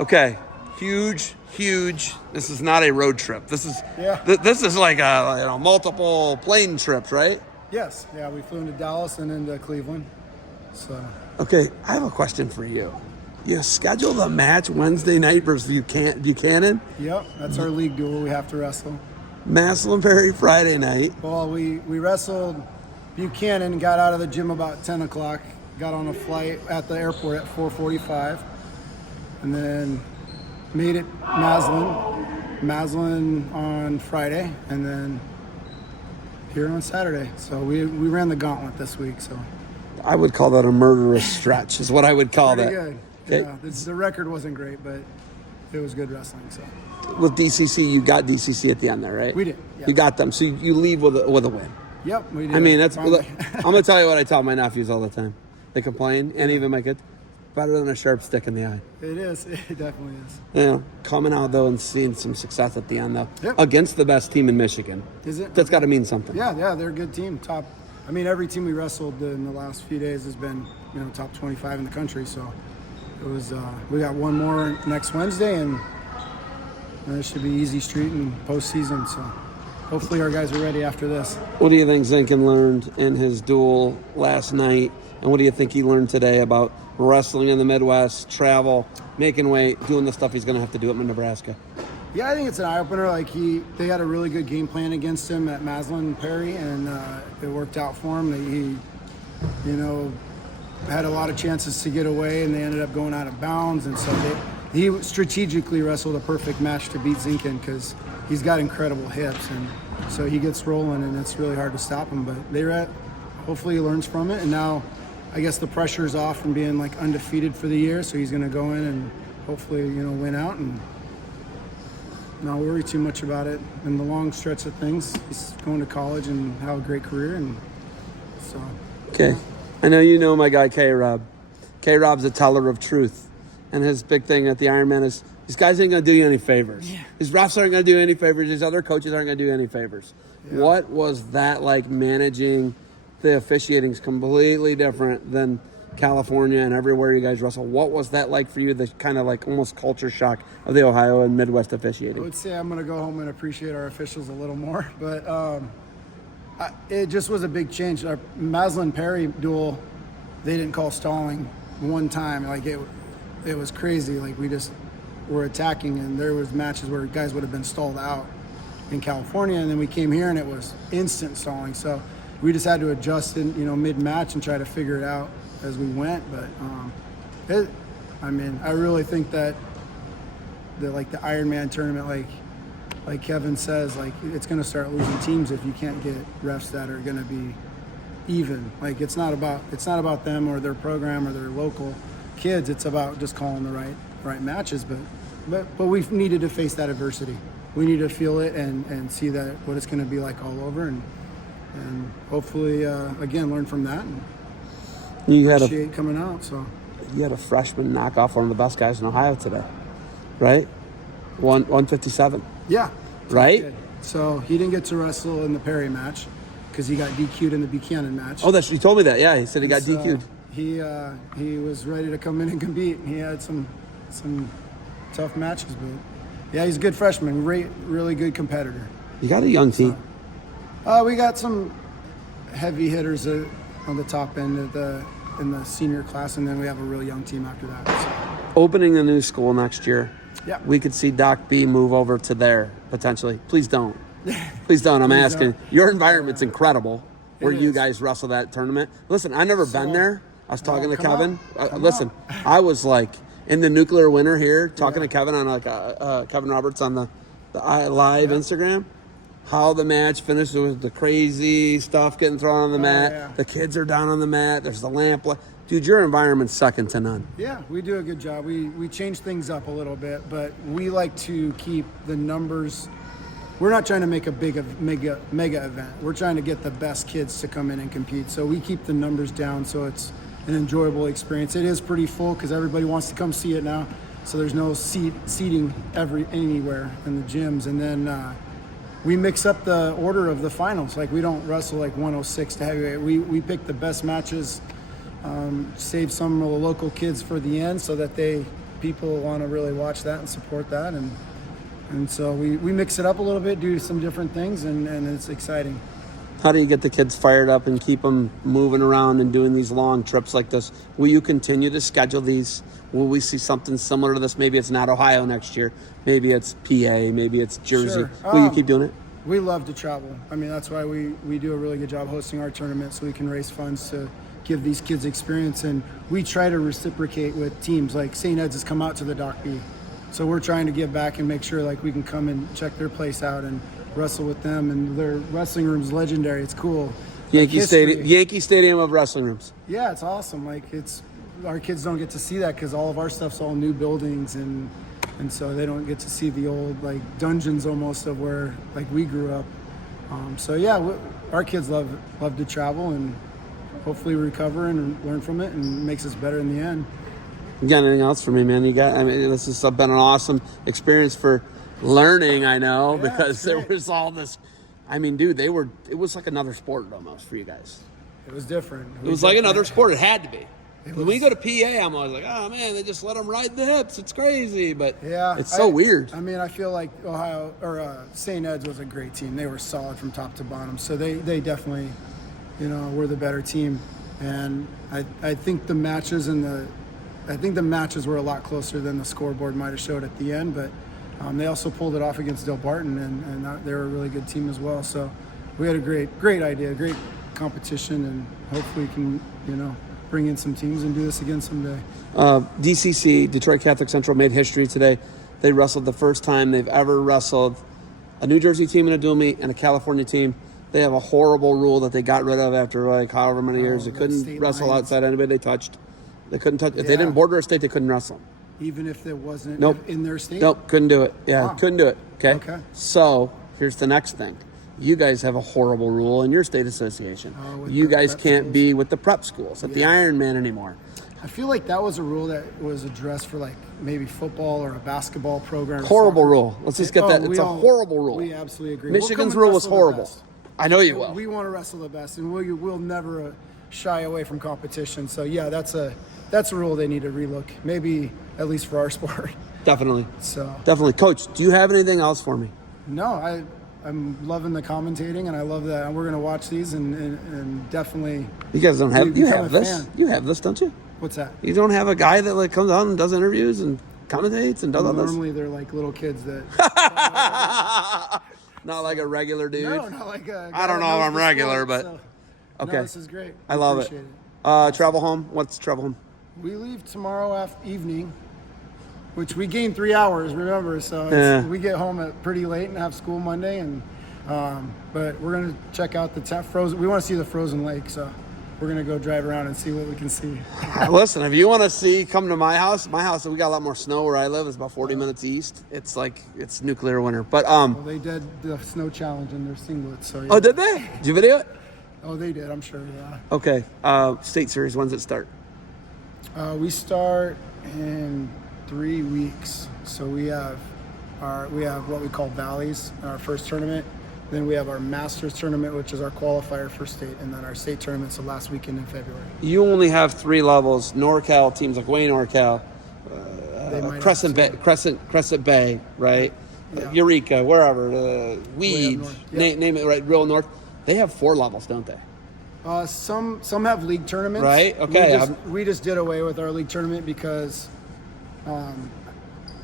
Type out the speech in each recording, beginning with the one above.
Okay, huge. This is not a road trip. This is this is like a multiple plane trips, right? Yes. Yeah, we flew into Dallas and into Cleveland. So. Okay, I have a question for you. You scheduled a match Wednesday night versus Buchanan? Yep, that's our league duel we have to wrestle. Massillon Perry Friday night. Well, we wrestled Buchanan, got out of the gym about 10 o'clock, got on a flight at the airport at 4:45, and then made it Massillon on Friday, and then here on Saturday. So we ran the Gauntlet this week. So I would call that a murderous stretch is what I would call that. Pretty good. Yeah, the record wasn't great, but it was good wrestling. So with DCC, you got DCC at the end there, right? We did. Yeah. You got them, so you leave with a win. Yep, we did. I mean, I'm gonna tell you what I tell my nephews all the time. They complain, and even my kids. Better than a sharp stick in the eye. It is. It definitely is. Yeah, coming out though and seeing some success at the end though, yep. Against the best team in Michigan. Is it? That's got to mean something. Yeah, they're a good team. Top. I mean, every team we wrestled in the last few days has been, top 25 in the country. So it was. We got one more next Wednesday, and it should be easy street in postseason. So hopefully our guys are ready after this. What do you think Zinkin learned in his duel last night, and what do you think he learned today about wrestling in the Midwest, travel, making weight, doing the stuff he's going to have to do up in Nebraska? Yeah, I think it's an eye-opener. They had a really good game plan against him at Massillon Perry, and it worked out for him. He, had a lot of chances to get away, and they ended up going out of bounds. And so he strategically wrestled a perfect match to beat Zinkin because he's got incredible hips, and so he gets rolling, and it's really hard to stop him. But hopefully he learns from it, and now I guess the pressure is off from being undefeated for the year, so he's going to go in and hopefully win out and not worry too much about it in the long stretch of things. He's going to college and have a great career, and so. Okay, I know you know my guy K-Rob. K-Rob's a teller of truth, and his big thing at the Ironman is these guys ain't going to do you any favors. Yeah. These refs aren't going to do any favors. These other coaches aren't going to do any favors. Yeah. What was that like managing? The officiating is completely different than California and everywhere you guys wrestle. What was that like for you, the kind of almost culture shock of the Ohio and Midwest officiating? I would say I'm going to go home and appreciate our officials a little more, but it just was a big change. Our Massillon Perry duel, they didn't call stalling one time. It was crazy. We just were attacking, and there was matches where guys would have been stalled out in California, and then we came here and it was instant stalling. So we just had to adjust in, mid-match and try to figure it out as we went. But, I really think that the Ironman tournament, like Kevin says, it's going to start losing teams if you can't get refs that are going to be even. It's not about them or their program or their local kids. It's about just calling the right matches. But we needed to face that adversity. We need to feel it and see that what it's going to be like all over, and hopefully, again, learn from that and appreciate coming out. So you had a freshman knock off one of the best guys in Ohio today, right? 157. Yeah. Right? So he didn't get to wrestle in the Perry match because he got DQ'd in the Buchanan match. Oh, you told me that. Yeah, he said he got DQ'd. He was ready to come in and compete. He had some tough matches, but yeah, he's a good freshman, really good competitor. You got a young team. We got some heavy hitters on the top end in the senior class, and then we have a real young team after that. So. Opening the new school next year, yeah, we could see Doc B move over to there potentially. Please don't. Please don't. I'm asking. Your environment's incredible where you guys wrestle that tournament. Listen, I've never been there. I was talking to Kevin. Listen, I was in the nuclear winter here talking to Kevin on Kevin Roberts on the live Instagram. How the match finished with the crazy stuff getting thrown on the mat. Yeah. The kids are down on the mat. There's the lamp. Dude, your environment's second to none. Yeah, we do a good job. We change things up a little bit, but we like to keep the numbers. We're not trying to make a big mega event. We're trying to get the best kids to come in and compete. So we keep the numbers down so it's an enjoyable experience. It is pretty full because everybody wants to come see it now. So there's no seating anywhere in the gyms. And then we mix up the order of the finals. We don't wrestle 106 to heavyweight. We pick the best matches, save some of the local kids for the end so that they people want to really watch that and support that, and so we mix it up a little bit, do some different things, and it's exciting. How do you get the kids fired up and keep them moving around and doing these long trips like this? Will you continue to schedule these? Will we see something similar to this? Maybe it's not Ohio next year. Maybe it's PA. Maybe it's Jersey. Sure. Will you keep doing it? We love to travel. I mean, that's why we do a really good job hosting our tournament, so we can raise funds to give these kids experience. And we try to reciprocate with teams. Like St. Ed's has come out to the Doc B. So we're trying to give back and make sure like we can come and check their place out and wrestle with them. And their wrestling room's legendary. It's cool. Yankee Stadium of wrestling rooms. Yeah, it's awesome. Like our kids don't get to see that because all of our stuff's all new buildings, and so they don't get to see the old like dungeons almost of where like we grew up. So yeah, our kids love to travel, and hopefully recover and learn from it, and makes us better in the end. You got anything else for me, man? This has been an awesome experience for learning, I know, Yeah, because there was all this. I mean, dude, it was like another sport almost for you guys. It was different. It was like another sport. It had to be. When we go to PA, I'm always like, oh man, they just let them ride the hips. It's crazy, but yeah, it's so weird. I mean, I feel like Ohio or St. Ed's was a great team. They were solid from top to bottom. So they definitely, were the better team. And I think the matches were a lot closer than the scoreboard might have showed at the end. But they also pulled it off against Del Barton, and they were a really good team as well. So we had a great idea, great competition, and hopefully we can, bring in some teams and do this again someday. DCC, Detroit Catholic Central, made history today. They wrestled the first time they've ever wrestled a New Jersey team in a dual meet and a California team. They have a horrible rule that they got rid of after like however many years. They couldn't wrestle outside anybody they touched. They couldn't touch. If they didn't border a state, they couldn't wrestle. Even if it wasn't in their state? Nope, couldn't do it. Yeah, couldn't do it. Okay. So here's the next thing. You guys have a horrible rule in your state association. You guys can't be with the prep schools at the Ironman anymore. I feel like that was a rule that was addressed for like maybe football or a basketball program. Horrible rule. Let's just get that. It's a horrible rule. We absolutely agree. Michigan's rule was horrible. I know you will. We want to wrestle the best, and we'll never shy away from competition. So yeah, that's a rule they need to relook. Maybe at least for our sport. Definitely. So definitely, Coach. Do you have anything else for me? No, I'm loving the commentating, and I love that. We're gonna watch these and definitely. You guys don't have you have this. Fan. You have this, don't you? What's that? You don't have a guy that like comes on and does interviews and commentates and does all this. Normally they're like little kids that. Not like a regular dude. No, not like a. I don't know if I'm regular, but okay. No, this is great. I love it. Travel home. What's travel home? We leave tomorrow evening, which we gain 3 hours. Remember, so we get home at pretty late and have school Monday, and but we're gonna check out the frozen. We want to see the frozen lake, so we're gonna go drive around and see what we can see. Listen, if you want to see, come to my house. My house, we got a lot more snow where I live. It's about 40 minutes east. It's like it's nuclear winter. But well, they did the snow challenge in their singlets. So yeah. Oh, did they? Did you video it? Oh, they did. I'm sure. Yeah. Okay. State series. When's it start? We start in 3 weeks. So we have what we call Valleys, our first tournament. Then we have our Masters tournament, which is our qualifier for state, and then our state tournament's the last weekend in February. You only have 3 levels. NorCal teams like Wayne NorCal, Crescent Bay, right? Yeah. Eureka, wherever, Weed, name it right. Real North. They have 4 levels, don't they? Some have league tournaments. Right. Okay. We just did away with our league tournament because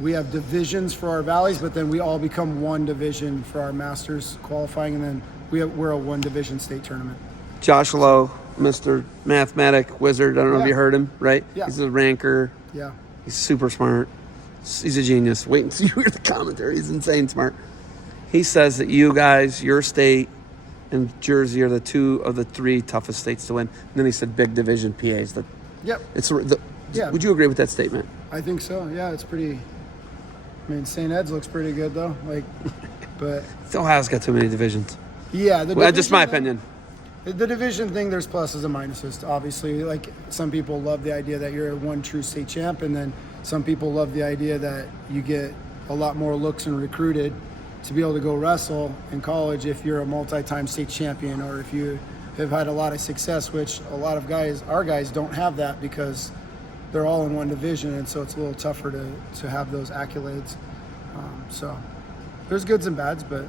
we have divisions for our valleys, but then we all become one division for our Masters qualifying, and then we're a 1 division state tournament. Josh Lowe, Mr. Mathematic Wizard. I don't know if you heard him, right? Yeah. He's a ranker. Yeah. He's super smart. He's a genius. Wait until you hear the commentary. He's insane smart. He says that you guys, your state, and Jersey are the 2 of the 3 toughest states to win. And then he said big division PAs. Would you agree with that statement? I think so. Yeah, it's pretty. I mean, St. Ed's looks pretty good though. But Ohio's got too many divisions. Yeah, just my opinion. The division thing, there's pluses and minuses. Obviously, like some people love the idea that you're one true state champ, and then some people love the idea that you get a lot more looks and recruited to be able to go wrestle in college if you're a multi-time state champion, or if you have had a lot of success, which a lot of our guys don't have that because they're all in one division, and so it's a little tougher to have those accolades. So there's goods and bads, but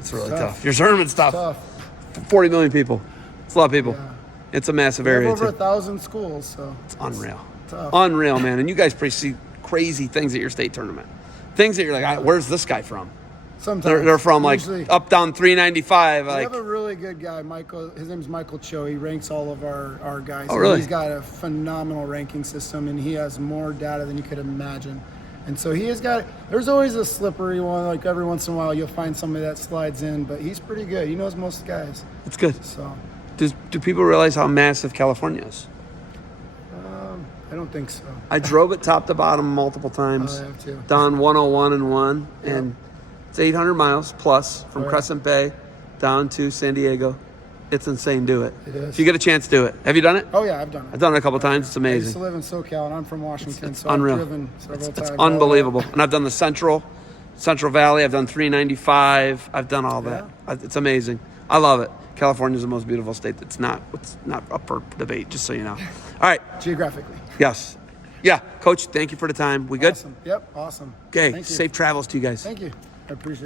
it's really tough. Your tournament's tough. Tough. 40 million people. It's a lot of people. Yeah. It's a massive We have area. over 1,000 schools, so It's unreal. tough. Unreal, man. And you guys probably see crazy things at your state tournament. Things that you're like, where's this guy from? Sometimes They're from like usually, up, down 395. we Like, have a really good guy, Michael. His name's Michael Cho. He ranks all of our guys. Oh, really? He's got a phenomenal ranking system, and he has more data than you could imagine. And so he has got. There's always a slippery one. Like every once in a while, you'll find somebody that slides in, but he's pretty good. He knows most guys. it's good. So Do people realize how massive California is? I don't think so. I drove it top to bottom multiple times. I have to. Down 101 and 1. Yep. And it's 800 miles plus from Oh, yeah. Crescent Bay down to San Diego. It's insane. Do it. It is. If you get a chance, do it. Have you done it? Oh yeah, I've done it. I've done it a couple times. It's I used amazing. to live in SoCal, and I'm from Washington, It's so unreal. I've driven several It's times. unbelievable. And I've done the Central Valley. I've done 395. I've done all that. It's amazing. I love it. California is the most beautiful state. It's not up for debate, just so you know. All right. Geographically. Yes. Yeah. Coach, thank you for the time. We good? Awesome. Yep. Awesome. Okay. Thank you. Safe travels to you guys. Thank you. I appreciate it.